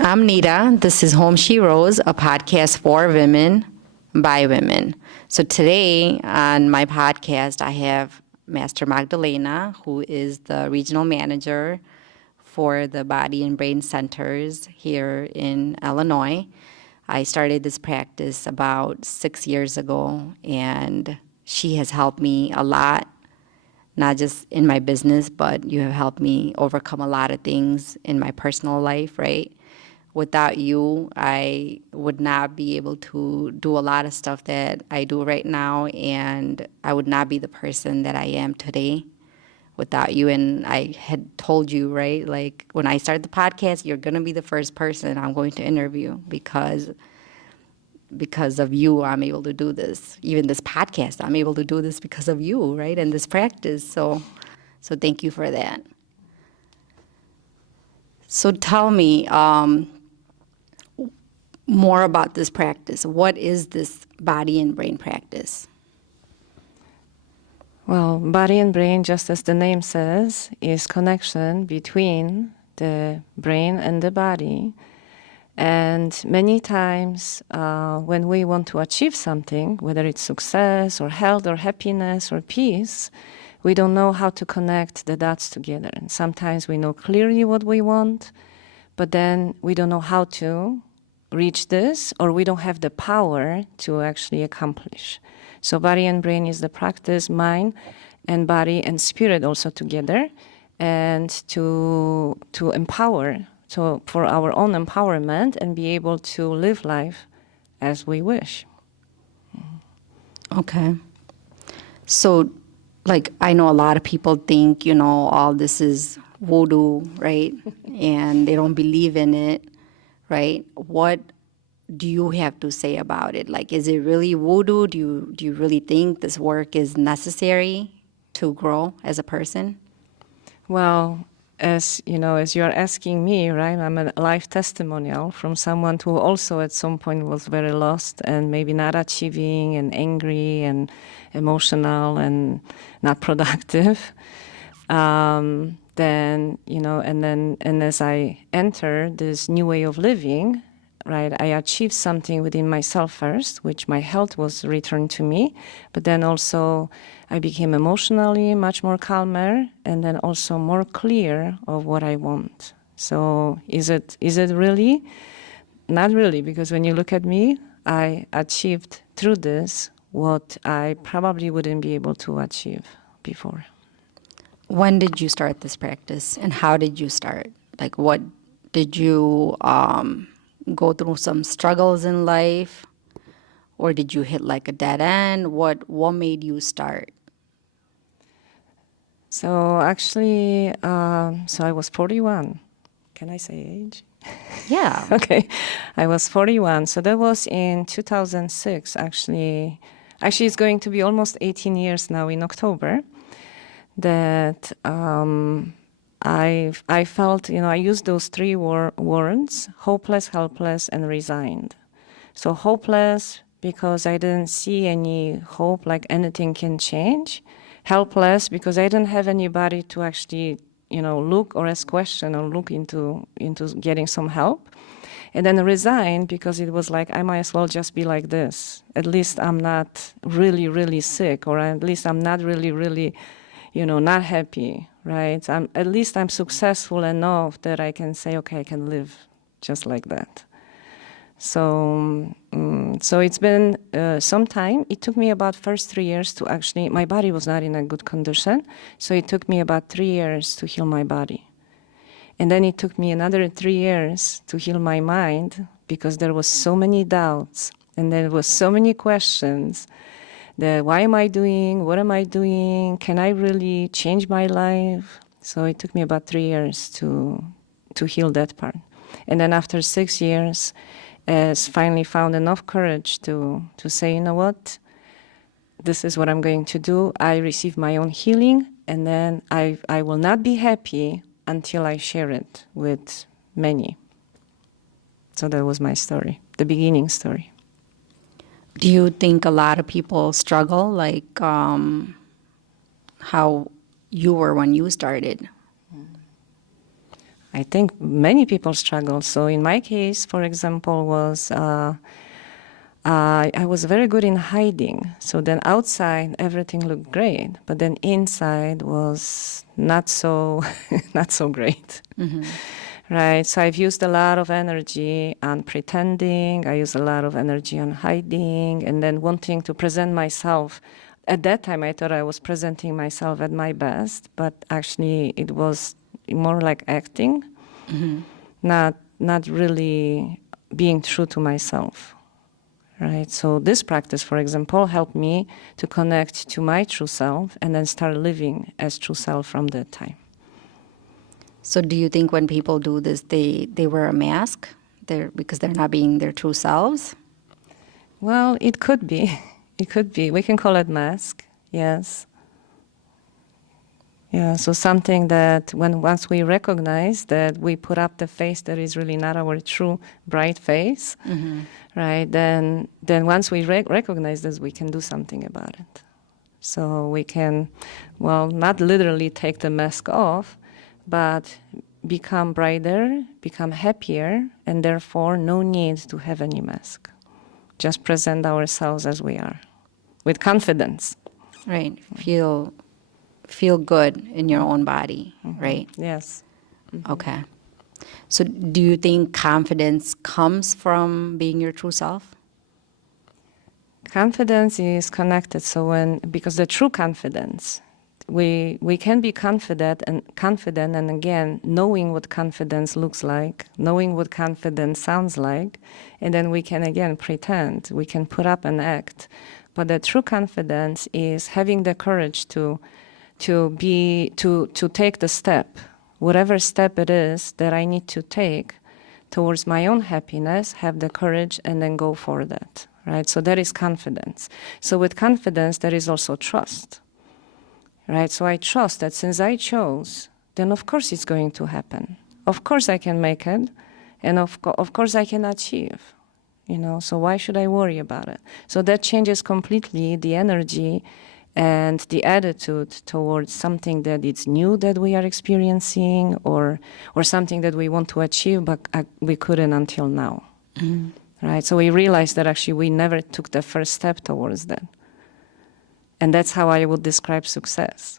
I'm Nita. This is Home She Rose, a podcast for women by women. So today on my podcast, I have Master Magdalena, who is the regional manager for the Body and Brain Centers here in Illinois. I started this practice about 6 years ago, and she has helped me a lot, not just in my business, but you have helped me overcome a lot of things in my personal life, right? Without you, I would not be able to do a lot of stuff that I do right now, and I would not be the person that I am today without you. And I had told you, right, like when I start the podcast, you're going to be the first person I'm going to interview because of you, I'm able to do this. Even this podcast, I'm able to do this because of you, right, and this practice. So thank you for that. So tell me, more about this practice. What is this body and brain practice? Well, body and brain, just as the name says, is connection between the brain and the body. And many times when we want to achieve something, whether it's success or health or happiness or peace, we don't know how to connect the dots together. And sometimes we know clearly what we want, but then we don't know how to reach this, or we don't have the power to actually accomplish. So body and brain is the practice, mind and body and spirit also together, and to empower, so for our own empowerment and be able to live life as we wish. Okay. So, like, I know a lot of people think, all this is voodoo, right? And they don't believe in it, right? What do you have to say about it? Like, is it really voodoo? Do you really think this work is necessary to grow as a person? Well, as you know, as you're asking me, right, I'm a life testimonial from someone who also at some point was very lost and maybe not achieving and angry and emotional and not productive. And as I enter this new way of living, right, I achieved something within myself first, which my health was returned to me, but then also I became emotionally much more calmer and then also more clear of what I want. So is it really? Not really, because when you look at me, I achieved through this what I probably wouldn't be able to achieve before. When did you start this practice, and how did you start? Like, what did you go through some struggles in life, or did you hit like a dead end? What made you start? So actually, so I was 41. Can I say age? Yeah. Okay, I was 41. So that was in 2006, actually. Actually, it's going to be almost 18 years now in October that I felt, I used those three words: hopeless, helpless, and resigned. So hopeless because I didn't see any hope, like anything can change. Helpless because I didn't have anybody to actually, look or ask question or look into getting some help. And then resigned because it was like, I might as well just be like this. At least I'm not really, really sick, or at least I'm not really, really, not happy, right? At least I'm successful enough that I can say, okay, I can live just like that. So it's been some time. It took me about first 3 years to actually, my body was not in a good condition. So it took me about 3 years to heal my body. And then it took me another 3 years to heal my mind because there was so many doubts and there was so many questions. Why am I doing? What am I doing? Can I really change my life? So it took me about 3 years to heal that part. And then after 6 years, as finally found enough courage to say, you know what, this is what I'm going to do. I receive my own healing, and then I will not be happy until I share it with many. So that was my story, the beginning story. Do you think a lot of people struggle, like how you were when you started? I think many people struggle. So in my case, for example, was I was very good in hiding. So then outside everything looked great, but then inside was not so not so great. Right. So I've used a lot of energy on pretending. I use a lot of energy on hiding and then wanting to present myself. At that time, I thought I was presenting myself at my best, but actually it was more like acting, not really being true to myself. Right. So this practice, for example, helped me to connect to my true self and then start living as true self from that time. So do you think when people do this, they wear a mask because they're not being their true selves? Well, it could be. It could be. We can call it mask. Yes. Yeah. So something that once we recognize that we put up the face that is really not our true bright face, right? Then once we recognize this, we can do something about it. So we can, well, not literally take the mask off, but become brighter, become happier, and therefore no need to have any mask. Just present ourselves as we are, with confidence. Right. Feel good in your own body, right? Yes. Okay. So do you think confidence comes from being your true self? Confidence is connected. So because the true confidence, we can be confident and again knowing what confidence looks like, knowing what confidence sounds like, and then we can again pretend, we can put up an act. But the true confidence is having the courage to take the step, whatever step it is that I need to take towards my own happiness, have the courage and then go for that. Right? So that is confidence. So with confidence, there is also trust. Right? So I trust that since I chose, then of course it's going to happen. Of course I can make it, and of course I can achieve. So why should I worry about it? So that changes completely the energy and the attitude towards something that is new that we are experiencing or something that we want to achieve, but we couldn't until now. Right? So we realized that actually we never took the first step towards that. And that's how I would describe success.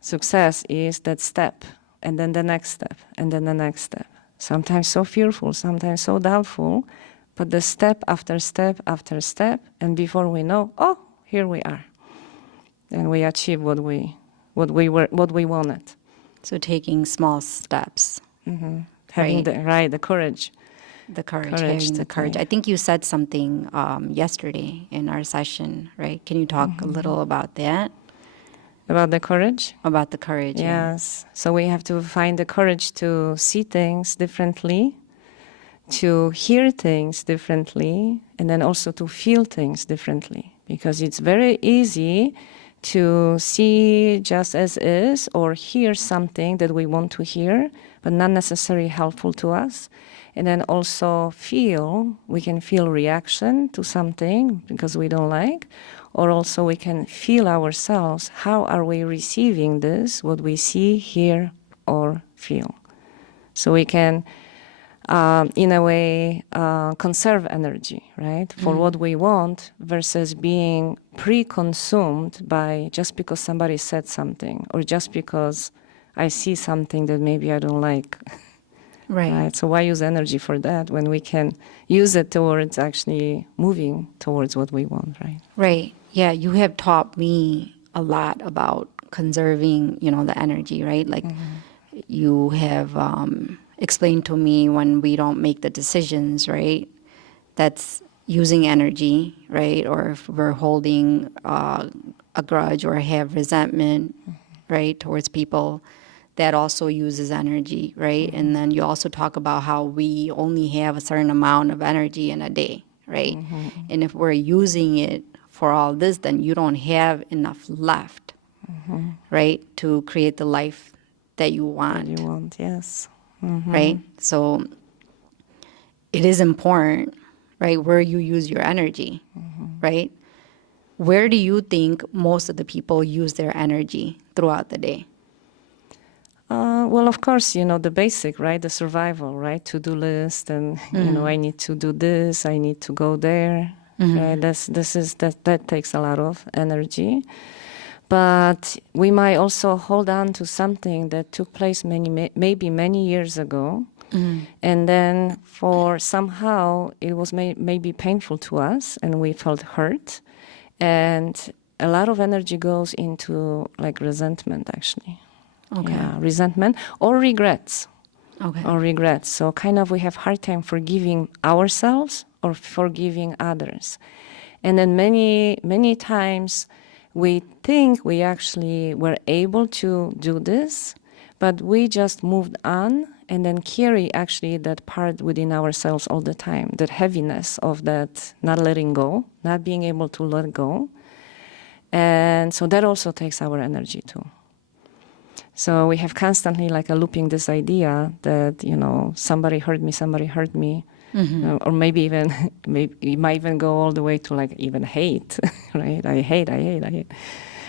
Success is that step, and then the next step, and then the next step. Sometimes so fearful, sometimes so doubtful, but the step after step after step, and before we know, oh, here we are. And we achieve what we wanted. So taking small steps. Having the courage. The courage, Courage having to the courage. take. I think you said something yesterday in our session, right? Can you talk a little about that? About the courage? About the courage, yeah. Yes. So we have to find the courage to see things differently, to hear things differently, and then also to feel things differently. Because it's very easy to see just as is or hear something that we want to hear, but not necessarily helpful to us. And then also we can feel reaction to something because we don't like, or also we can feel ourselves, how are we receiving this, what we see, hear, or feel. So we can, in a way, conserve energy, right, for what we want versus being pre-consumed by just because somebody said something or just because I see something that maybe I don't like. Right. So why use energy for that when we can use it towards actually moving towards what we want, right? Right. Yeah, you have taught me a lot about conserving, the energy, right? Like you have explained to me when we don't make the decisions, right? That's using energy, right? Or if we're holding a grudge or have resentment, right, towards people, that also uses energy, right? And then you also talk about how we only have a certain amount of energy in a day, right? And if we're using it for all this, then you don't have enough left, right, to create the life that you want. What you want, yes. Right? So it is important, right, where you use your energy, right? Where do you think most of the people use their energy throughout the day? Well, of course, the basic, right? The survival, right? To-do list, and I need to do this, I need to go there, right? That takes a lot of energy. But we might also hold on to something that took place maybe many years ago, and then for somehow it was maybe painful to us, and we felt hurt, and a lot of energy goes into like resentment, actually. Okay. Yeah, resentment or regrets. Okay. Or regrets. So kind of we have hard time forgiving ourselves or forgiving others. And then many times we think we actually were able to do this, but we just moved on and then carry actually that part within ourselves all the time, that heaviness of that not letting go, not being able to let go. And so that also takes our energy too. So we have constantly like a looping this idea that, somebody hurt me, or maybe even, it might even go all the way to like even hate, right? I hate.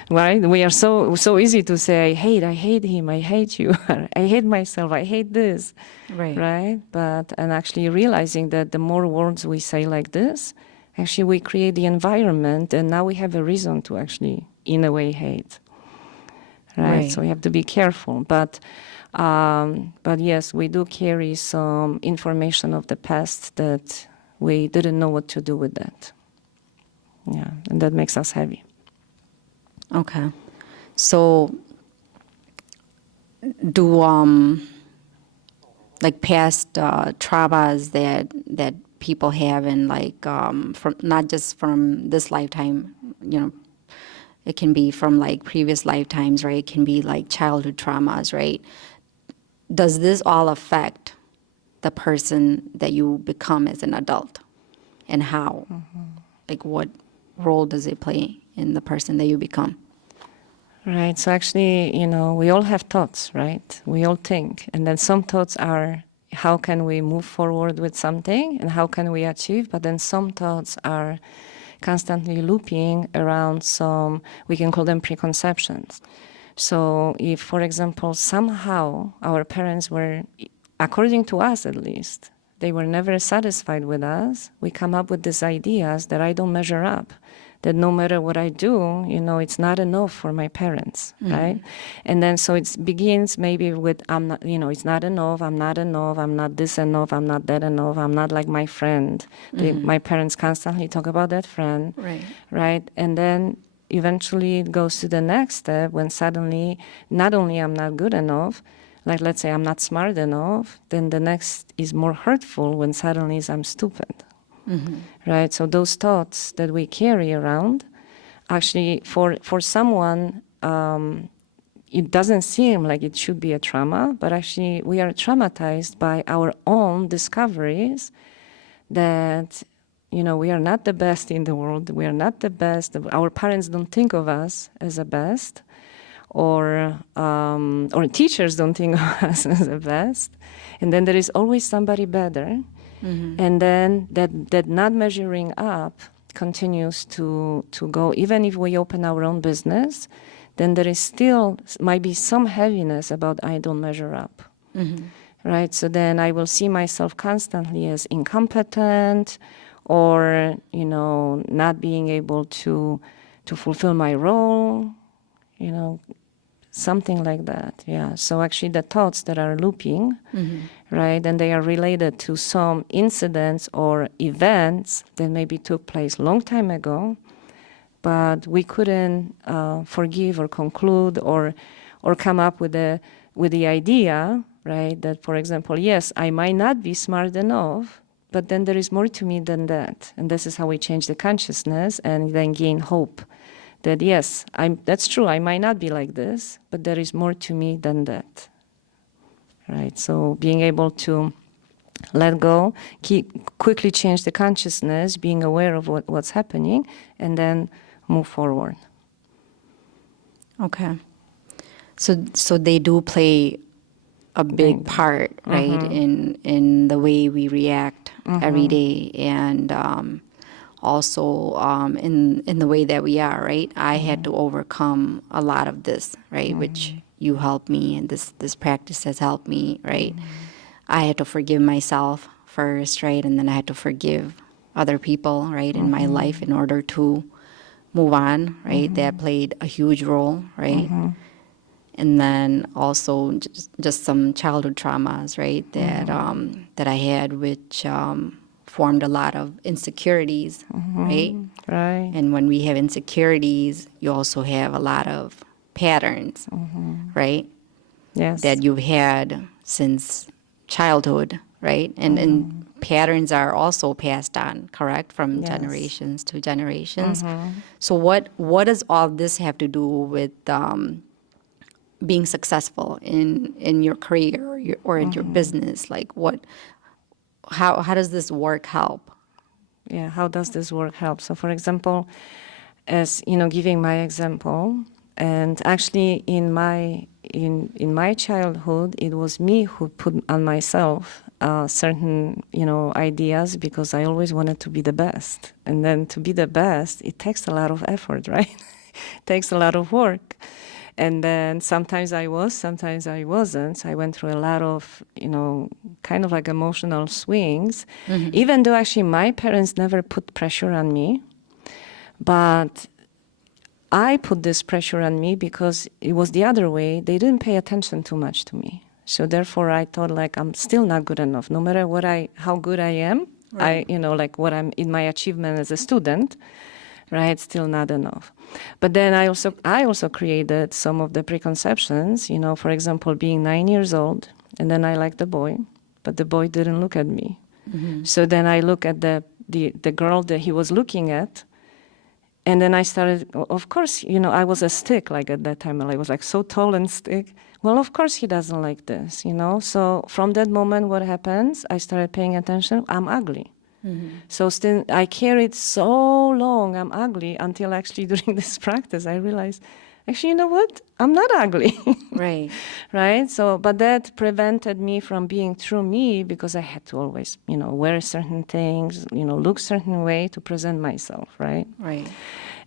Right? We are so easy to say, I hate him, I hate you, I hate myself, I hate this, right? And actually realizing that the more words we say like this, actually we create the environment, and now we have a reason to actually, in a way, hate. Right? So we have to be careful. But yes, we do carry some information of the past that we didn't know what to do with that. Yeah, and that makes us heavy. Okay. So do like past traumas that people have, and like from not just from this lifetime, it can be from like previous lifetimes, right? It can be like childhood traumas, right? Does this all affect the person that you become as an adult, and how? Like what role does it play in the person that you become? Right. So actually, we all have thoughts, right? We all think. And then some thoughts are, how can we move forward with something and how can we achieve? But then some thoughts are constantly looping around some, we can call them preconceptions. So if, for example, somehow our parents were, according to us at least, they were never satisfied with us, we come up with these ideas that I don't measure up, that no matter what I do, it's not enough for my parents, right? And then so it begins maybe with, I'm not, it's not enough, I'm not this enough, I'm not that enough, I'm not like my friend. My parents constantly talk about that friend, right? And then eventually it goes to the next step when suddenly, not only I'm not good enough, like let's say I'm not smart enough, then the next is more hurtful when suddenly I'm stupid. Right? So those thoughts that we carry around, actually for someone, it doesn't seem like it should be a trauma, but actually we are traumatized by our own discoveries that, we are not the best in the world. We are not the best. Our parents don't think of us as the best, or teachers don't think of us as the best. And then there is always somebody better. And then that not measuring up continues to go. Even if we open our own business, then there is still might be some heaviness about I don't measure up. Right? So then I will see myself constantly as incompetent, or not being able to fulfill my role, something like that. Yeah. So actually the thoughts that are looping, right, and they are related to some incidents or events that maybe took place long time ago, but we couldn't forgive or conclude or come up with the idea, right, that, for example, yes, I might not be smart enough, but then there is more to me than that. And this is how we change the consciousness and then gain hope. That yes, that's true, I might not be like this, but there is more to me than that. Right? So being able to let go, quickly change the consciousness, being aware of what's happening, and then move forward. Okay. So they do play a big part, right, in the way we react every day, and also in the way that we are, right? I had to overcome a lot of this, right, which you helped me, and this practice has helped me, right? I had to forgive myself first, right? And then I had to forgive other people, right, in my life in order to move on, right? That played a huge role, right? And then also just some childhood traumas, right, that I had, which formed a lot of insecurities, right? Right. And when we have insecurities, you also have a lot of patterns, right, Yes. that you've had since childhood, right? And patterns are also passed on, correct, from Yes. generations to generations. So what does all this have to do with being successful in your career or in your business? Like how does this work help? Yeah, how does this work help? So, for example, as you know, giving my example, and actually in my childhood, it was me who put on myself certain ideas because I always wanted to be the best, and then to be the best, it takes a lot of effort, right? It takes a lot of work. And then sometimes I was, sometimes I wasn't. So I went through a lot of, kind of like emotional swings, even though actually my parents never put pressure on me. But I put this pressure on me because it was the other way. They didn't pay attention too much to me. So therefore I thought like I'm still not good enough. No matter how good I am, Right. like what I'm in my achievement as a student, right? Still not enough. But then I also created some of the preconceptions, for example, being 9 years old, and then I liked the boy, but the boy didn't look at me. So then I look at the girl that he was looking at, and then I started, of course, I was a stick, like at that time, I was like so tall and stick. Well, of course he doesn't like this, So from that moment, what happens? I started paying attention. I'm ugly. So still, I carried so long, I'm ugly, until actually during this practice, I realized, actually, you know what? I'm not ugly. Right. Right? So, but that prevented me from being true me because I had to always, wear certain things, look certain way to present myself, right? Right.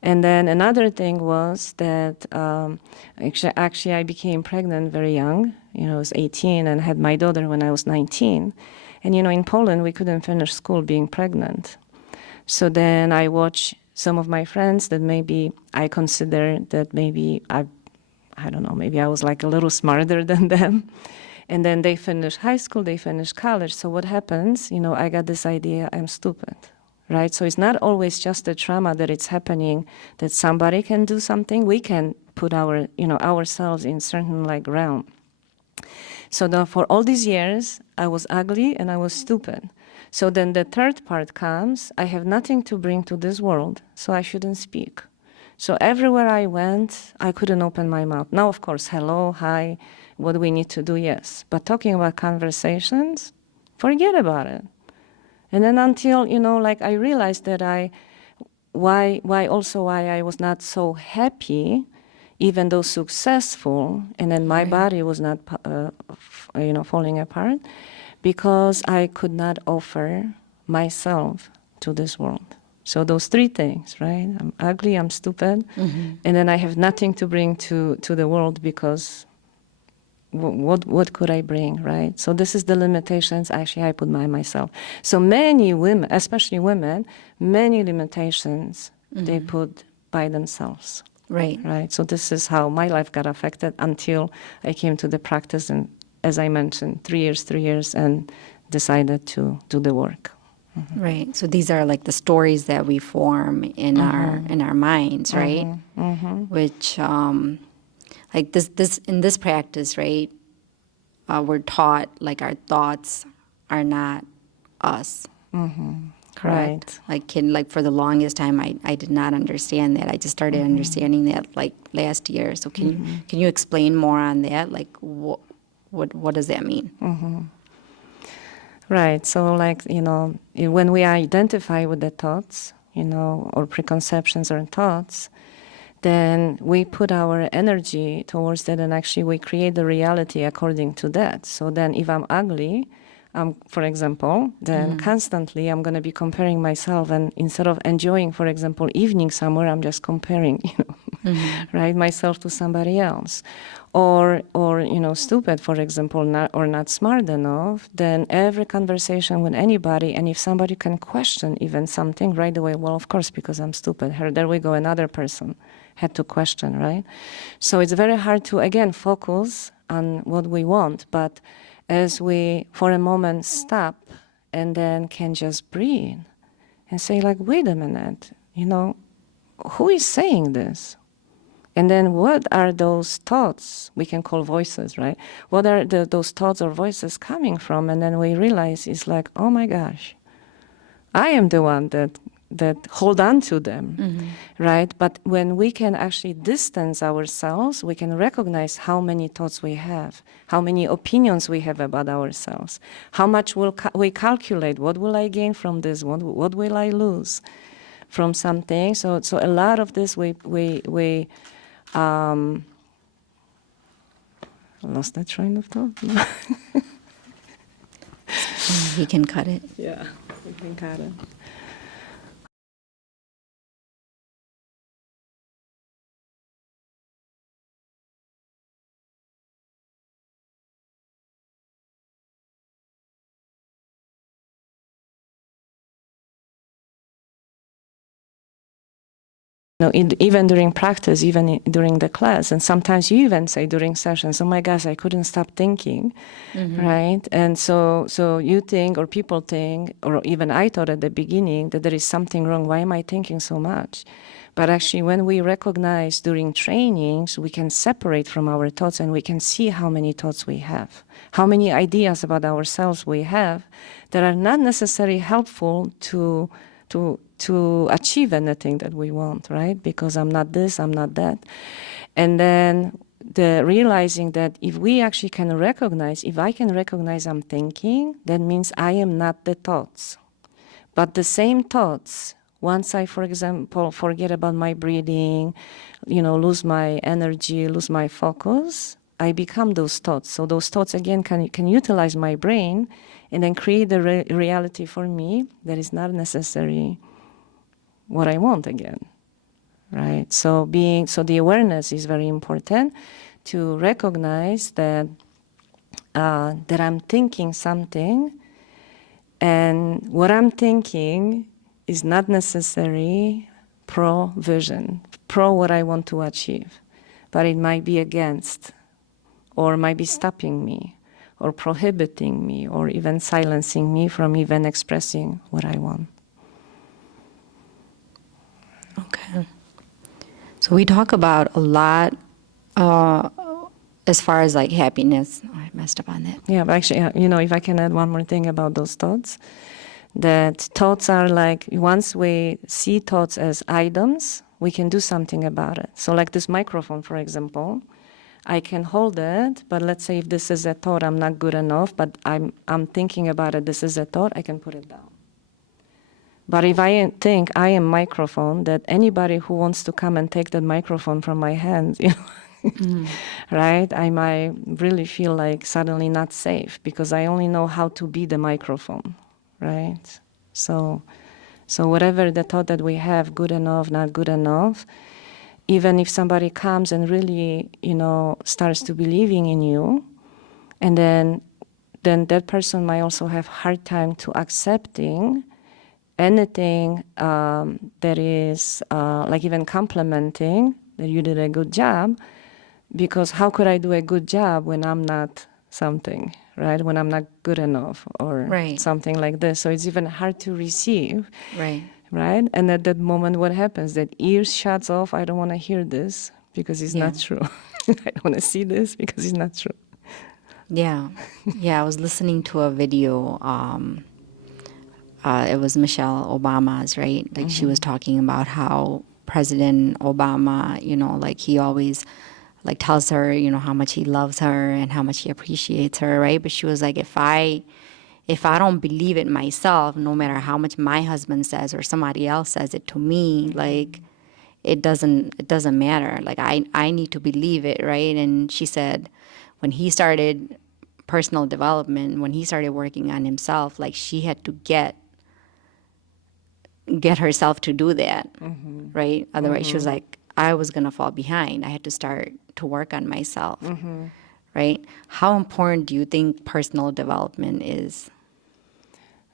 And then another thing was that actually I became pregnant very young. I was 18 and had my daughter when I was 19. And, in Poland, we couldn't finish school being pregnant. So then I watched some of my friends that maybe I consider that maybe I don't know, maybe I was like a little smarter than them. And then they finished high school, they finished college. So what happens? I got this idea, I'm stupid, right? So it's not always just the trauma that it's happening, that somebody can do something. We can put ourselves in certain like realm. So then for all these years, I was ugly and I was stupid. So then the third part comes, I have nothing to bring to this world, so I shouldn't speak. So everywhere I went, I couldn't open my mouth. Now, of course, hello, hi, what do we need to do? Yes. But talking about conversations, forget about it. And then until, like I realized that why I was not so happy, even though successful, and then my body was not, falling apart, because I could not offer myself to this world. So those three things, right? I'm ugly, I'm stupid, and then I have nothing to bring to the world because what could I bring, right? So this is the limitations actually I put by myself. So many women, especially women, many limitations they put by themselves. Right. Right. So this is how my life got affected until I came to the practice, and as I mentioned, 3 years, and decided to do the work. Right. So these are like the stories that we form in our minds, right? Which like this in this practice, right? We're taught like our thoughts are not us. Correct. Right. Like for the longest time, I did not understand that. I just started understanding that like last year. So can you explain more on that? Like what does that mean? Right. So like, when we identify with the thoughts, or preconceptions or thoughts, then we put our energy towards that, and actually we create the reality according to that. So then if I'm ugly, for example, then constantly I'm going to be comparing myself, and instead of enjoying, for example, evening somewhere, I'm just comparing, right? Myself to somebody else. Or stupid, for example, or not smart enough, then every conversation with anybody, and if somebody can question even something right away, well, of course, because I'm stupid. Here, there we go, another person had to question, right? So it's very hard to, again, focus on what we want, but as we, for a moment, stop and then can just breathe and say, like, wait a minute, who is saying this? And then what are those thoughts we can call voices, right? What are those thoughts or voices coming from? And then we realize it's like, oh my gosh, I am the one that hold on to them, right? But when we can actually distance ourselves, we can recognize how many thoughts we have, how many opinions we have about ourselves, how much we calculate, what will I gain from this, what will I lose from something. So a lot of this we lost that train of thought. He can cut it. Yeah, we can cut it. Even during practice, even during the class, and sometimes you even say during sessions, "Oh my gosh, I couldn't stop thinking," right? And so you think, or people think, or even I thought at the beginning that there is something wrong. Why am I thinking so much? But actually, when we recognize during trainings, we can separate from our thoughts, and we can see how many thoughts we have, how many ideas about ourselves we have that are not necessarily helpful to achieve anything that we want, right? Because I'm not this, I'm not that. And then the realizing that if we actually can recognize, if I can recognize I'm thinking, that means I am not the thoughts. But the same thoughts, once I, for example, forget about my breathing, lose my energy, lose my focus, I become those thoughts. So those thoughts, again, can utilize my brain and then create the reality for me that is not necessarily what I want again, right? So the awareness is very important to recognize that that I'm thinking something, and what I'm thinking is not necessarily pro-vision, pro what I want to achieve, but it might be against, or might be stopping me, or prohibiting me, or even silencing me from even expressing what I want. Okay. So we talk about a lot as far as like happiness. Oh, I messed up on that. Yeah, but actually, if I can add one more thing about those thoughts, that thoughts are like, once we see thoughts as items, we can do something about it. So like this microphone, for example, I can hold it, but let's say if this is a thought, I'm not good enough, but I'm thinking about it, this is a thought, I can put it down. But if I think I am microphone, that anybody who wants to come and take that microphone from my hands, right, I might really feel like suddenly not safe because I only know how to be the microphone, right? So whatever the thought that we have, good enough, not good enough, even if somebody comes and really, starts to believing in you, and then that person might also have hard time to accepting anything that is like even complimenting that you did a good job, because how could I do a good job when I'm not something, right? When I'm not good enough or Right. something like this. So it's even hard to receive. Right. Right? And at that moment, what happens? That ears shuts off. I don't want to hear this because it's not true. I don't want to see this because it's not true. Yeah. Yeah, I was listening to a video. It was Michelle Obama's, right? Like she was talking about how President Obama, like he always like tells her, how much he loves her and how much he appreciates her, right? But she was like, if I don't believe it myself, no matter how much my husband says or somebody else says it to me, like it doesn't matter. Like I need to believe it, right? And she said when he started personal development, when he started working on himself, like she had to get herself to do that, right? Otherwise she was like, I was going to fall behind. I had to start to work on myself, right? How important do you think personal development is?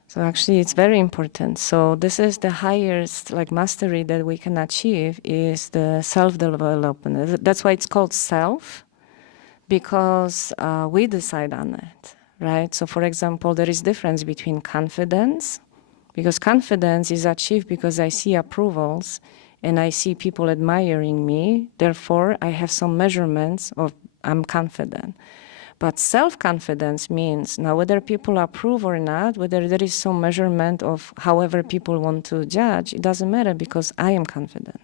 So actually, it's very important. So this is the highest like mastery that we can achieve is the self-development. That's why it's called self, because we decide on it, right? So for example, there is difference between confidence, because confidence is achieved because I see approvals and I see people admiring me. Therefore, I have some measurements of I'm confident. But self-confidence means now whether people approve or not, whether there is some measurement of however people want to judge, it doesn't matter because I am confident,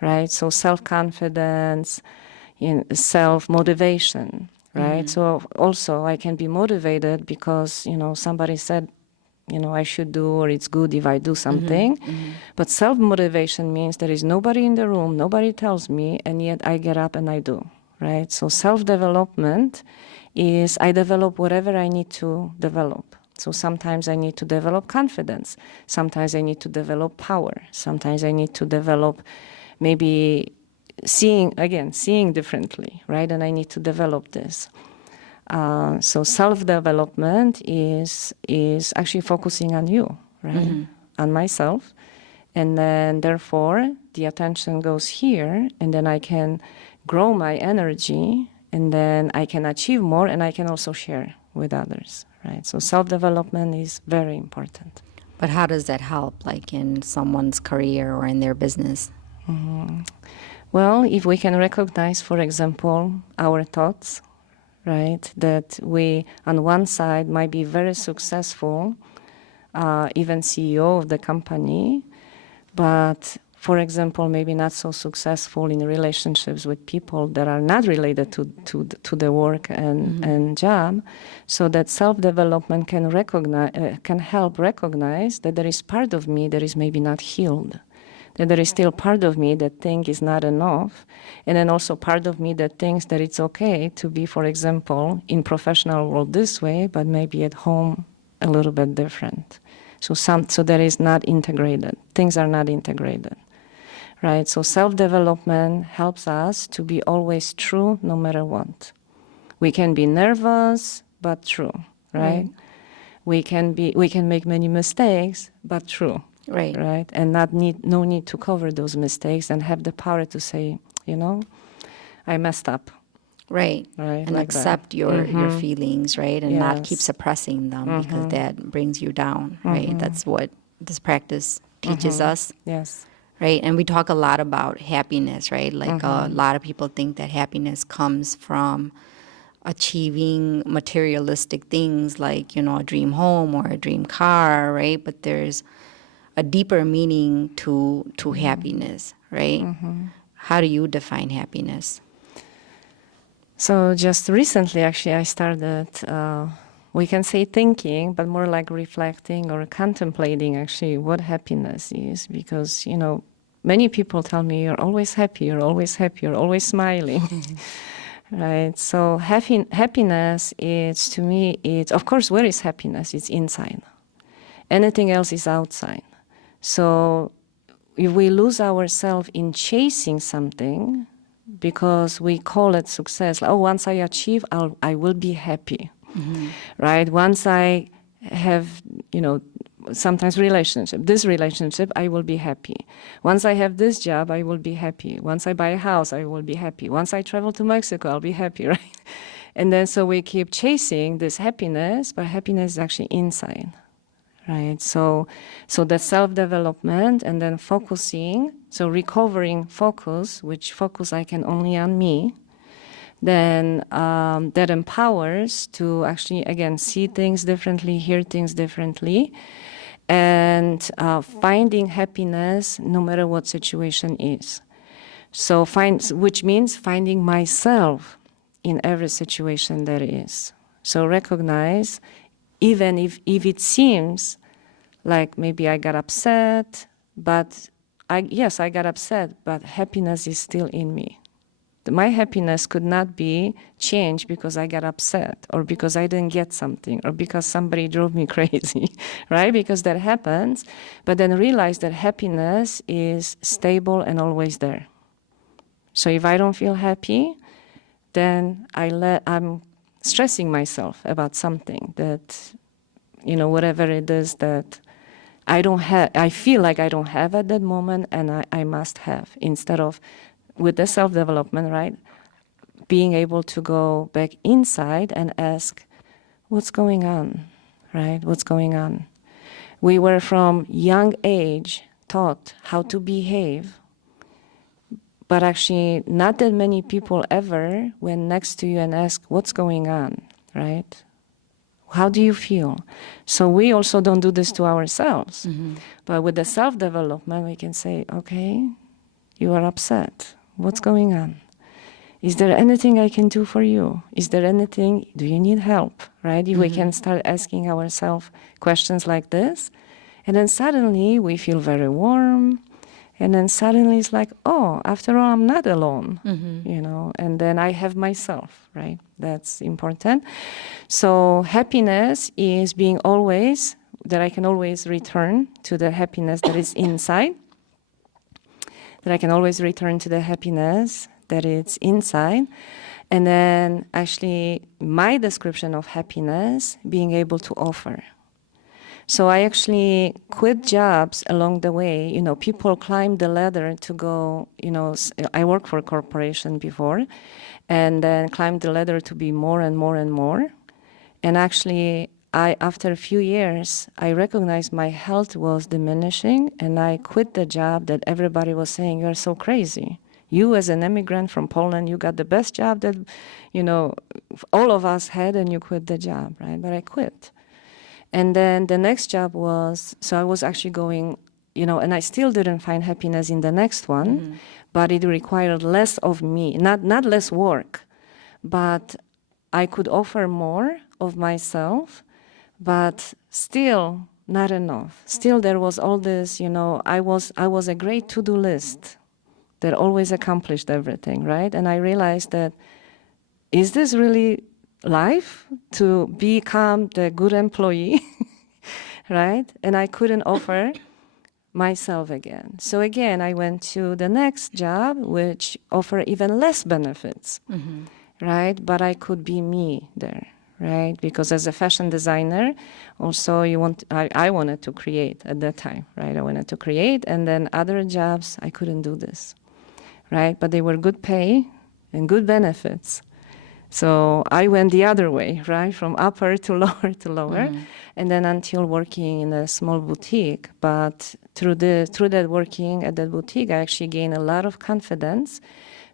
right? So self-confidence, self-motivation, right? So also I can be motivated because, somebody said, I should do or it's good if I do something. But self-motivation means there is nobody in the room, nobody tells me, and yet I get up and I do. Right? So self-development is I develop whatever I need to develop. So sometimes I need to develop confidence. Sometimes I need to develop power. Sometimes I need to develop maybe seeing differently, right? And I need to develop this. So self-development is actually focusing on you, right? On myself. And then therefore the attention goes here, and then I can grow my energy, and then I can achieve more, and I can also share with others, right? So self-development is very important. But how does that help, like in someone's career or in their business? Well, if we can recognize, for example, our thoughts, right? That we, on one side, might be very successful, even CEO of the company, but for example, maybe not so successful in relationships with people that are not related to the work and job. So that self-development can help recognize that there is part of me that is maybe not healed, that there is still part of me that thinks is not enough, and then also part of me that thinks that it's okay to be, for example, in professional world this way, but maybe at home a little bit different. So that is not integrated. Things are not integrated, right? So self-development helps us to be always true no matter what. We can be nervous, but true, right? We can make many mistakes, but true, right? And no need to cover those mistakes and have the power to say, I messed up. Right. And like accept your feelings, right? And not keep suppressing them because that brings you down, right? That's what this practice teaches us. Yes. Right. And we talk a lot about happiness, right? Like a lot of people think that happiness comes from achieving materialistic things like, a dream home or a dream car, right? But there's a deeper meaning to happiness, right? How do you define happiness? So just recently, actually, I started, we can say thinking, but more like reflecting or contemplating actually what happiness is. Because, many people tell me, you're always happy, you're always happy, you're always smiling. Right? So happiness is, to me, it's, of course, where is happiness? It's inside. Anything else is outside. So if we lose ourselves in chasing something, because we call it success. Once I achieve, I will be happy, right? Once I have, sometimes this relationship, I will be happy. Once I have this job, I will be happy. Once I buy a house, I will be happy. Once I travel to Mexico, I'll be happy, right? And then so we keep chasing this happiness, but happiness is actually inside. Right, so the self-development and then focusing, so recovering focus, which focus I can only on me, then that empowers to actually, again, see things differently, hear things differently, and finding happiness no matter what situation is. So which means finding myself in every situation there is. So recognize, even if it seems like maybe I got upset, but I got upset, but happiness is still in me. My happiness could not be changed because I got upset or because I didn't get something or because somebody drove me crazy, right? Because that happens, but then realize that happiness is stable and always there. So if I don't feel happy, then I'm stressing myself about something that, whatever it is that I feel like I don't have at that moment, and I must have, instead of with the self-development, right? Being able to go back inside and ask, what's going on, right? What's going on? We were from young age taught how to behave, but actually not that many people ever went next to you and asked, what's going on, right? How do you feel? So we also don't do this to ourselves. Mm-hmm. But with the self-development, we can say, okay, you are upset. What's going on? Is there anything I can do for you? Is there anything, do you need help, right? Mm-hmm. We can start asking ourselves questions like this. And then suddenly we feel very warm. And then suddenly it's like, oh, after all, I'm not alone, and then I have myself, right? That's important. So happiness is being always, that I can always return to the happiness that is inside, that I can always return to the happiness that is inside. And then actually my description of happiness, being able to offer. So I actually quit jobs along the way. People climb the ladder to go, I worked for a corporation before, and then climbed the ladder to be more and more and more. And actually, after a few years, I recognized my health was diminishing, and I quit the job that everybody was saying, you're so crazy. You as an immigrant from Poland, you got the best job that, all of us had, and you quit the job, right? But I quit. And then the next job was, so I was actually going, and I still didn't find happiness in the next one, but it required less of me, not less work, but I could offer more of myself, but still not enough. Still there was all this, I was a great to-do list that always accomplished everything, right? And I realized that, is this really life, to become the good employee, right? And I couldn't offer myself again. So again, I went to the next job, which offered even less benefits, right? But I could be me there, right? Because as a fashion designer, also I wanted to create at that time, right? I wanted to create, and then other jobs, I couldn't do this, right? But they were good pay and good benefits. So I went the other way, right? From upper to lower to lower. And then until working in a small boutique. But through that working at that boutique, I actually gained a lot of confidence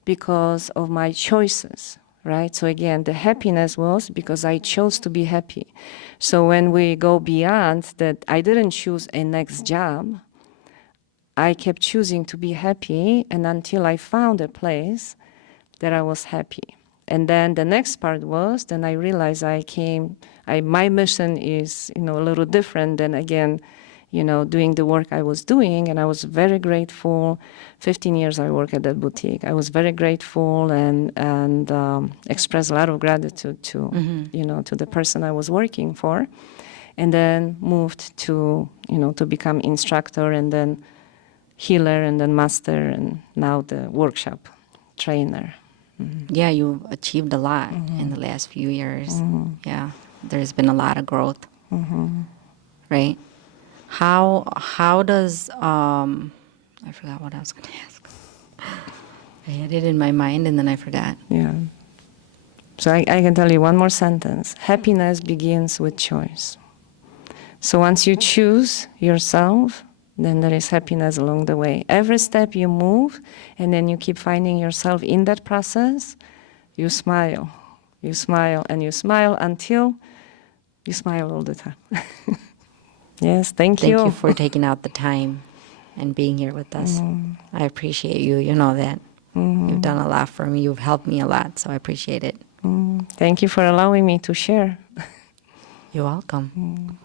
because of my choices, right? So again, the happiness was because I chose to be happy. So when we go beyond that, I didn't choose a next job. I kept choosing to be happy, and until I found a place that I was happy. And then the next part was, then I realized my mission is, a little different than, again, doing the work I was doing. And I was very grateful. 15 years I worked at that boutique. I was very grateful and expressed a lot of gratitude to, to the person I was working for. And then moved to, to become instructor, and then healer, and then master, and now the workshop trainer. Yeah, you've achieved a lot in the last few years. Yeah, there's been a lot of growth, right? How does I forgot what I was going to ask. I had it in my mind and then I forgot. Yeah. So I can tell you one more sentence. Happiness begins with choice. So once you choose yourself, then there is happiness along the way. Every step you move, and then you keep finding yourself in that process, you smile. You smile, and you smile until you smile all the time. Yes, thank you. Thank you for taking out the time and being here with us. I appreciate you. You know that. You've done a lot for me. You've helped me a lot, so I appreciate it. Thank you for allowing me to share. You're welcome.